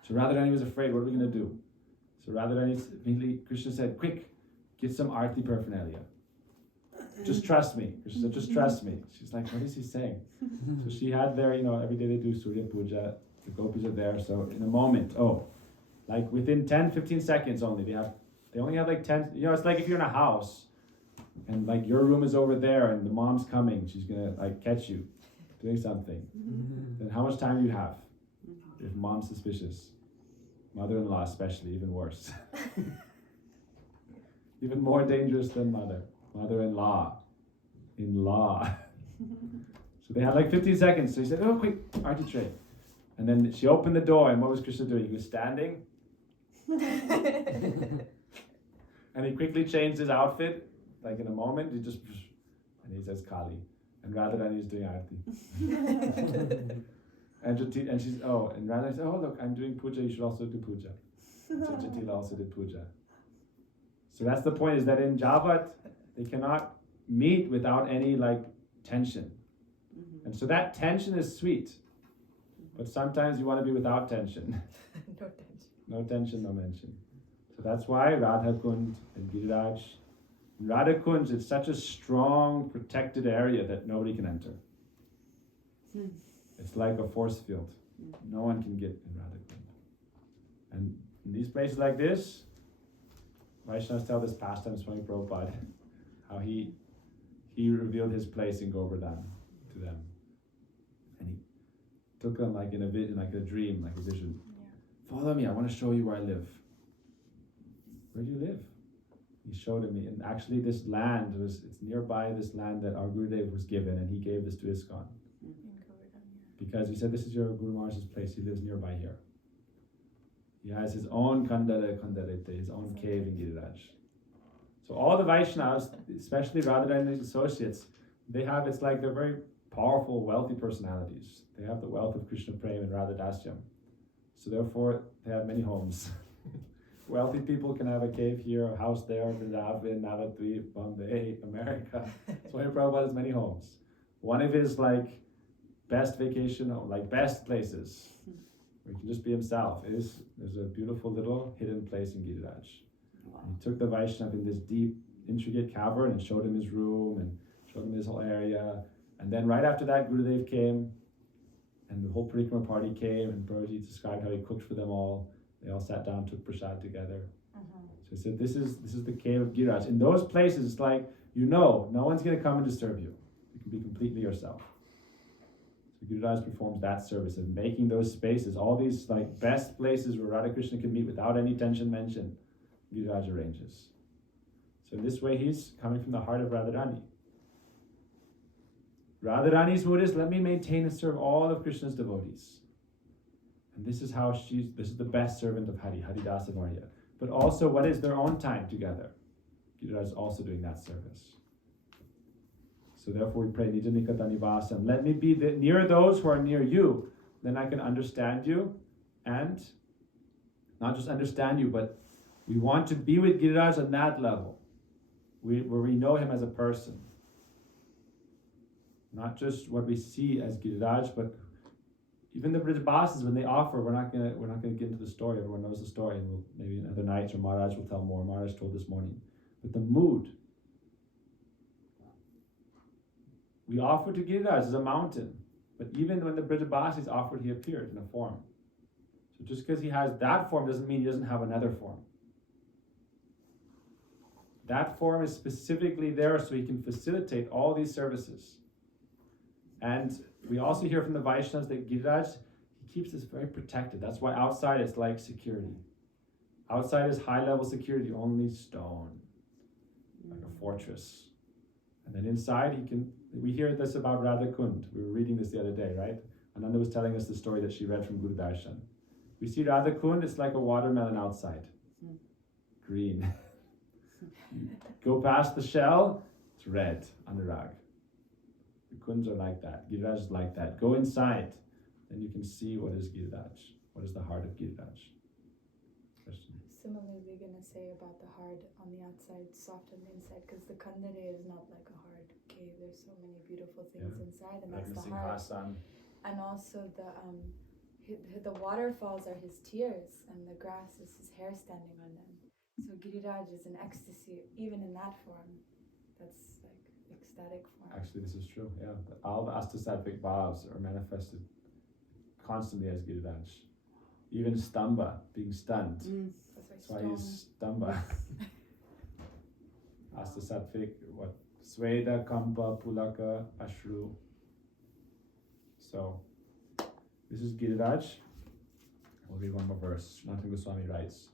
So Radharani was afraid, what are we going to do? So Radharani, immediately Krishna said, quick, get some arti paraphernalia. Just trust me. Krishna said, just trust me. She's like, what is he saying? So she had there, every day they do Surya Puja, the gopis are there, so in a moment, like within 10, 15 seconds only, they only have like 10, it's like if you're in a house, and like your room is over there and the mom's coming, she's gonna like catch you doing something. Then how much time do you have? If mom's suspicious. Mother-in-law especially, even worse. Even more dangerous than mother-in-law. In-law. So they had like 15 seconds. So he said, quick, arti tray. And then she opened the door, and what was Krishna doing? He was standing. And he quickly changed his outfit. Like in a moment, and he says Kali. And Radharani is doing Aarti. and Radharani says, look, I'm doing puja, you should also do puja. So Jatila also did puja. So that's the point, is that in Javat, they cannot meet without any like tension. And so that tension is sweet. But sometimes you want to be without tension. No tension, no mention. So that's why Radha Kund and Giriraj. Radha Kunj is such a strong, protected area that nobody can enter. It's like a force field. No one can get in Radha Kund. And in these places like this, Vaishnavas tell this pastime, Swami Prabhupada, how he revealed his place in Govardhan to them. And he took them like in a vision, like a dream, like a vision. Yeah. Follow me, I want to show you where I live. Where do you live? He showed me, and actually this land it's nearby this land that our Gurudev was given, and he gave this to ISKCON. Because he said, this is your Guru Maharaj's place, he lives nearby here. He has his own Kandarete, his own cave in Giriraj. So all the Vaishnavas, especially Radharani's associates, it's like they're very powerful, wealthy personalities. They have the wealth of Krishna Prem and Radha Dasyam. So therefore, they have many homes. Wealthy people can have a cave here, a house there, Vrindavan, Navadvip, Bombay, America. Swami Prabhupada has many homes. One of his like best vacation, like best places, where he can just be himself, there's a beautiful little hidden place in Giriraj. Wow. He took the Vaishnava in this deep, intricate cavern and showed him his room and showed him his whole area. And then right after that, Gurudev came, and the whole Parikrama party came, and Prabhuji described how he cooked for them all. They all sat down, took prasad together. So he said, this is the cave of Giriraj. In those places, it's like, no one's going to come and disturb you. You can be completely yourself. So Giriraj performs that service of making those spaces, all these like best places where Radha Krishna can meet without any tension mentioned, Giriraj arranges. So in this way, he's coming from the heart of Radharani. Radharani's mood is, let me maintain and serve all of Krishna's devotees. And this is how this is the best servant of Hari, Haridasa Maurya. But also, what is their own time together? Giriraj is also doing that service. So therefore we pray, Nija Nikata Nivasam. Let me be near those who are near you. Then I can understand you. And not just understand you, but we want to be with Giriraj on that level. Where we know him as a person. Not just what we see as Giriraj, but even the Brajbasis, when they offer, we're not gonna get into the story. Everyone knows the story, and maybe in other nights or Maharaj will tell more. Maharaj told this morning. But the mood, we offer to Giriraj as a mountain, but even when the Brajbasis offered, he appeared in a form. So just because he has that form doesn't mean he doesn't have another form. That form is specifically there so he can facilitate all these services. And we also hear from the Vaishnavas that Giriraj, he keeps this very protected. That's why outside it's like security. Outside is high-level security, only stone, like a fortress. And then inside we hear this about Radha Kund. We were reading this the other day, right? Ananda was telling us the story that she read from Guru Darshan. We see Radha Kund, it's like a watermelon outside. Green. Go past the shell, it's red, anurag. The kunds are like that. Giriraj is like that. Go inside, then you can see what is Giriraj. What is the heart of Giriraj? Question. Similarly, going to say about the hard on the outside, soft on the inside, because the Kandare is not like a hard cave. There's so many beautiful things inside, and that's the heart. And also the waterfalls are his tears, and the grass is his hair standing on them. So Giriraj is an ecstasy, even in that form. That's like ecstatic form. Actually, this is true. Yeah, all the Astasattvic bhavs are manifested constantly as Giriraj. Even Stamba, being stunned. That's why he's Stamba. Astasattvic, what? Sweda, Kampa, Pulaka, Ashru. So, this is Giriraj. We'll read one more verse. Sanatana Goswami writes,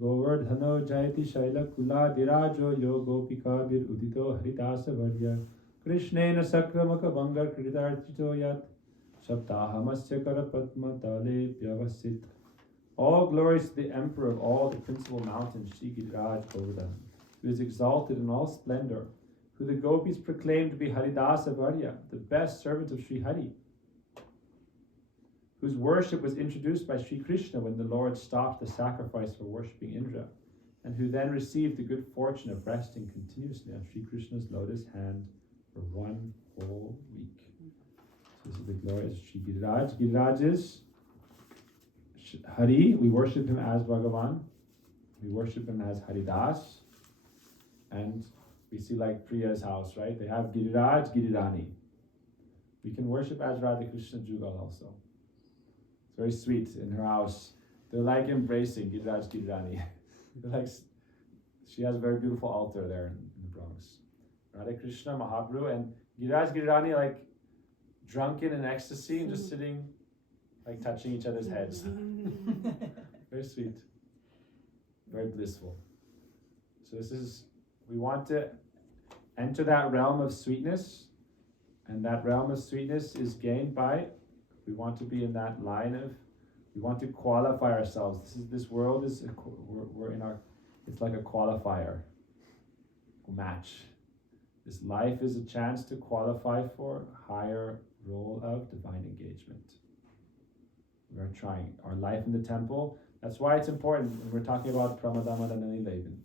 Govardhano Jayati Shaila Kula Dirajo Yo Gopika Bir Udito Haridasa Varya Krishnena Sakramaka Bangar Kritartito Yat Saptahamasya Karapatma Tale Pyavasit. All glories to the emperor of all the principal mountains, Shri Giriraj Govardhan, who is exalted in all splendor, who the gopis proclaim to be Haridasa Varya, the best servant of Sri Hari, whose worship was introduced by Sri Krishna when the Lord stopped the sacrifice for worshipping Indra, and who then received the good fortune of resting continuously on Sri Krishna's lotus hand for 1 whole week. So this is the glory of Sri Giriraj. Giriraj is Hari. We worship him as Bhagavan. We worship him as Haridas. And we see like Priya's house, right? They have Giriraj, Girirani. We can worship as Radha Krishna Jugal also. It's very sweet in her house. They're like embracing Giriraj, Girirani. Like, she has a very beautiful altar there in the Bronx. Radha Krishna, Mahaprabhu, and Giriraj, Girirani like drunken in ecstasy and just sitting, like touching each other's heads. Very sweet. Very blissful. So we want to enter that realm of sweetness, and that realm of sweetness is gained by, we want to be in that line of, we want to qualify ourselves. This world is, we're in our, it's like a qualifier, a match. This life is a chance to qualify for a higher role of divine engagement. We're trying our life in the temple. That's why it's important when we're talking about Pramadama Danani Levin.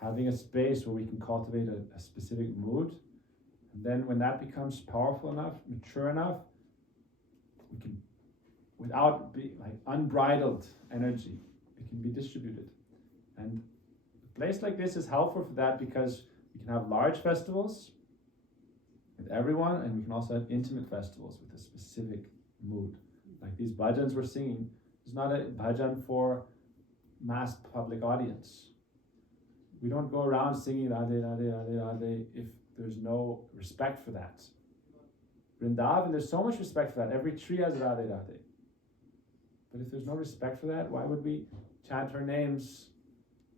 Having a space where we can cultivate a specific mood. And then when that becomes powerful enough, mature enough, we can, without being like unbridled energy, it can be distributed. And a place like this is helpful for that because we can have large festivals with everyone, and we can also have intimate festivals with a specific mood. Like these bhajans we're singing, it's not a bhajan for mass public audience. We don't go around singing Radhe, Radhe, Radhe, Radhe if there's no respect for that. Vrindavan, there's so much respect for that. Every tree has Radhe, Radhe. But if there's no respect for that, why would we chant her names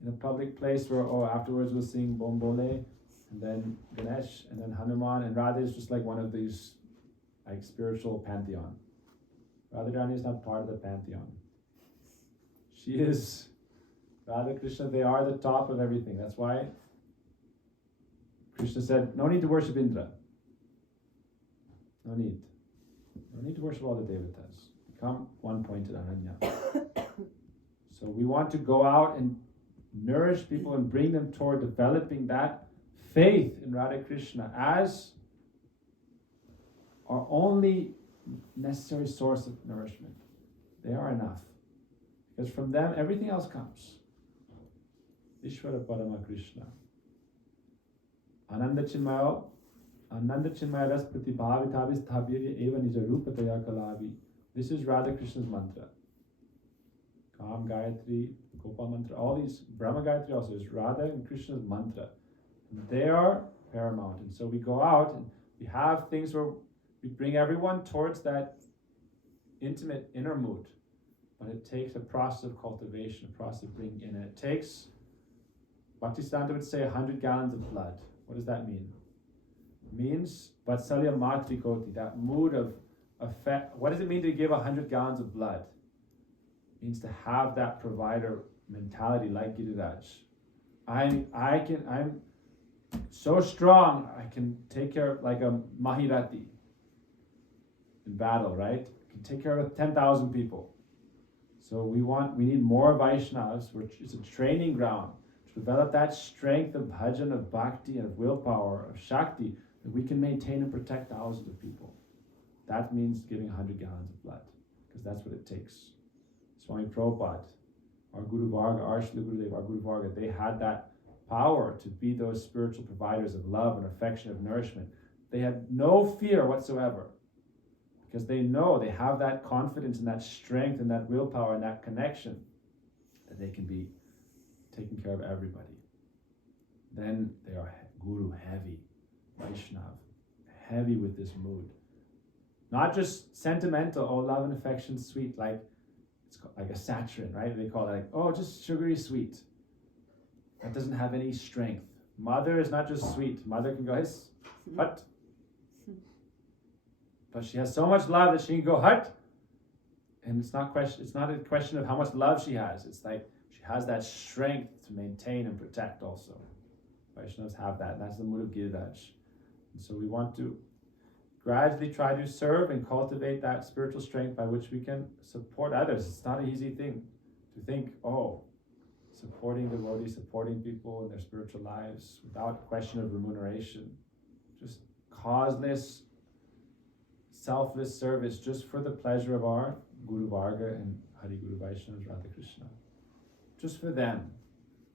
in a public place where, afterwards we'll sing Bombole, and then Ganesh, and then Hanuman, and Radhe is just like one of these like spiritual pantheon. Radharani is not part of the pantheon. She is Radha Krishna, they are the top of everything. That's why Krishna said, no need to worship Indra. No need. No need to worship all the devatas. Become one-pointed Ananya. So we want to go out and nourish people and bring them toward developing that faith in Radha Krishna as our only necessary source of nourishment. They are enough. Because from them, everything else comes. Ishvara Parama Krishna. Ananda Chinmaya Ras Pratibhavitavis Thabhirya Eva Nija Rupataya Kalavi. This is Radha Krishna's mantra. Kam Gayatri, Gopal mantra, all these, Brahma Gayatri also is Radha and Krishna's mantra. And they are paramount. And so we go out and we have things where we bring everyone towards that intimate inner mood. But it takes a process of cultivation, a process of bringing in it. It takes, Bhaktisiddhanta would say, 100 gallons of blood. What does that mean? It means Vatsalya Matrikoti, that mood of effect. What does it mean to give 100 gallons of blood? It means to have that provider mentality like Giriraj. I'm so strong, I can take care of like a Mahirati in battle, right? I can take care of 10,000 people. So we need more Vaishnavas, which is a training ground to develop that strength of bhajan, of bhakti, and of willpower, of shakti, that we can maintain and protect thousands of people. That means giving 100 gallons of blood, because that's what it takes. Swami Prabhupada, our Guru Varga, our Shri Gurudev, our Guru Varga, they had that power to be those spiritual providers of love and affection, of nourishment. They had no fear whatsoever, because they know, they have that confidence and that strength and that willpower and that connection that they can be taking care of everybody. Then they are Guru heavy, Vaishnav, heavy with this mood. Not just sentimental, oh, love and affection, sweet, like it's like a saturain, right? They call it like, oh, just sugary sweet. That doesn't have any strength. Mother is not just sweet. Mother can go, hiss, hut. But she has so much love that she can go, hut. And it's not a question of how much love she has. It's like she has that strength to maintain and protect also. Vaishnavas have that. And that's the mood of Giriraja. And so we want to gradually try to serve and cultivate that spiritual strength by which we can support others. It's not an easy thing to think, oh, supporting devotees, supporting people in their spiritual lives without question of remuneration, just causeless, selfless service just for the pleasure of our Guru Varga and Hari Guru Vaishnavas, Radha Krishna. Just for them.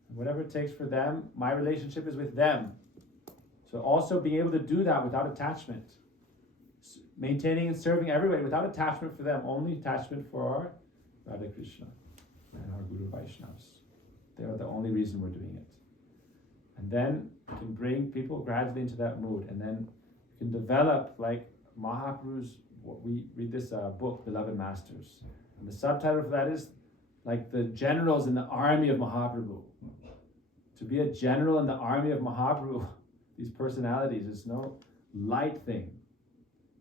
And whatever it takes for them, my relationship is with them. So also being able to do that without attachment. Maintaining and serving everybody without attachment for them, only attachment for our Radha Krishna and our Guru Vaishnavas. They are the only reason we're doing it. And then we can bring people gradually into that mood, and then we can develop like Mahaprabhu's, we read this book, Beloved Masters. And the subtitle for that is like the generals in the army of Mahaprabhu. To be a general in the army of Mahaprabhu, these personalities, is no light thing.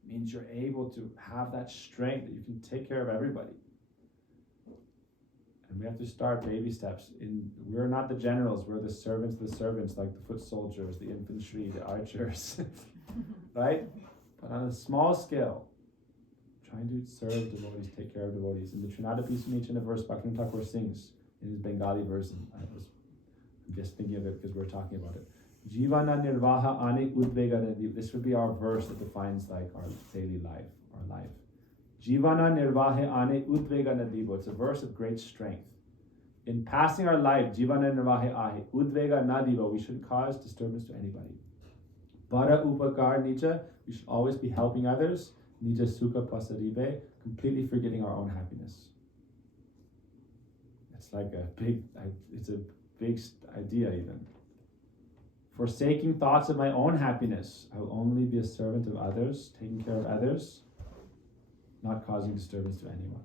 It means you're able to have that strength that you can take care of everybody. And we have to start baby steps. We're not the generals, we're the servants of the servants, like the foot soldiers, the infantry, the archers, right? But on a small scale, trying to serve devotees, take care of devotees. In the Trinada Pisunicha, in a verse, Bhaktivinoda Thakur sings in his Bengali version. I'm just thinking of it because we're talking about it. Jivana nirvaha ane udvega nadi. This would be our verse that defines like our daily life, our life. Jivana nirvahe ane udvega nadibo. It's a verse of great strength. In passing our life, jivana nirvahe ahe udvega nadibo, we shouldn't cause disturbance to anybody. Bara upakar nija, we should always be helping others. Nija sukha pasaribe, completely forgetting our own happiness. It's like it's a big idea even. Forsaking thoughts of my own happiness, I will only be a servant of others, taking care of others, not causing disturbance to anyone.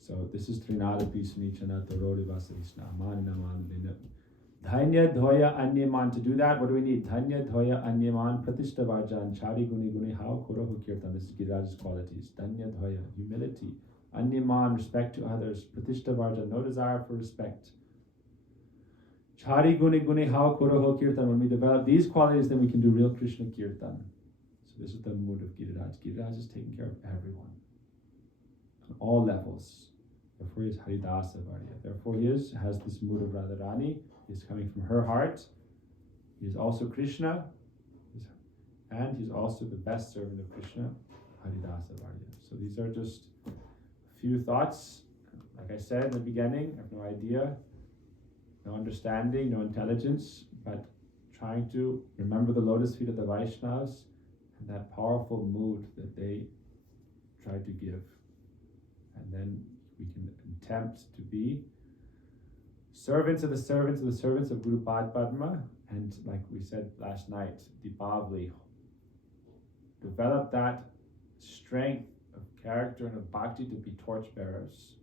So this is Trinada Pisunichana Torori Vasarishna Amanina Manadina. Dhanya Dhoya Anyaman. To do that, what do we need? Dhanya Dhoya Anyaman Pratishta Vajan Chari Guni Guni How Korohu Kirtan. This is Giriraja's qualities. Dhanya Dhoya, humility. Anyaman, respect to others. Pratishta Vajan, no desire for respect. Chari Guni Guni How Korohu Kirtan. When we develop these qualities, then we can do real Krishna Kirtan. So this is the mood of Giriraja. Giriraja is taking care of everyone on all levels. Therefore he is Haridasa Varya. Therefore he has this mood of Radharani. He is coming from her heart. He is also Krishna. And he's also the best servant of Krishna, Haridasa Varya. So these are just a few thoughts. Like I said in the beginning, I have no idea, no understanding, no intelligence, but trying to remember the lotus feet of the Vaishnavas and that powerful mood that they try to give. And then we can attempt to be servants of the servants of the servants of Guru Padma, and like we said last night, Deepavali, develop that strength of character and of bhakti to be torchbearers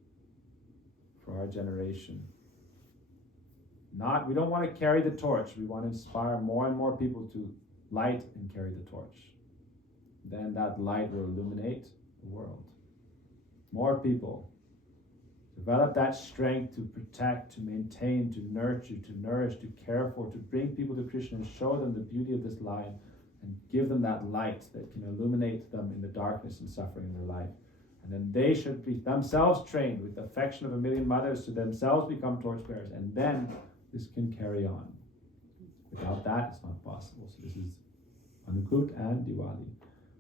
for our generation. We don't want to carry the torch, we want to inspire more and more people to light and carry the torch. Then that light will illuminate the world. More people Develop that strength to protect, to maintain, to nurture, to nourish, to care for, to bring people to Krishna and show them the beauty of this line and give them that light that can illuminate them in the darkness and suffering in their life. And then they should be themselves trained with the affection of a million mothers to themselves become torchbearers, and then this can carry on. Without that, it's not possible. So this is Anukut and Diwali.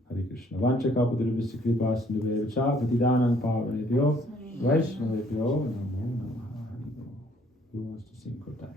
Hare Krishna. Vanchakapadurvishya kripa sindhuvevacha patidanang pavanebhyo Vaishnavebhyo namo namaha. Who wants to sing Kotai?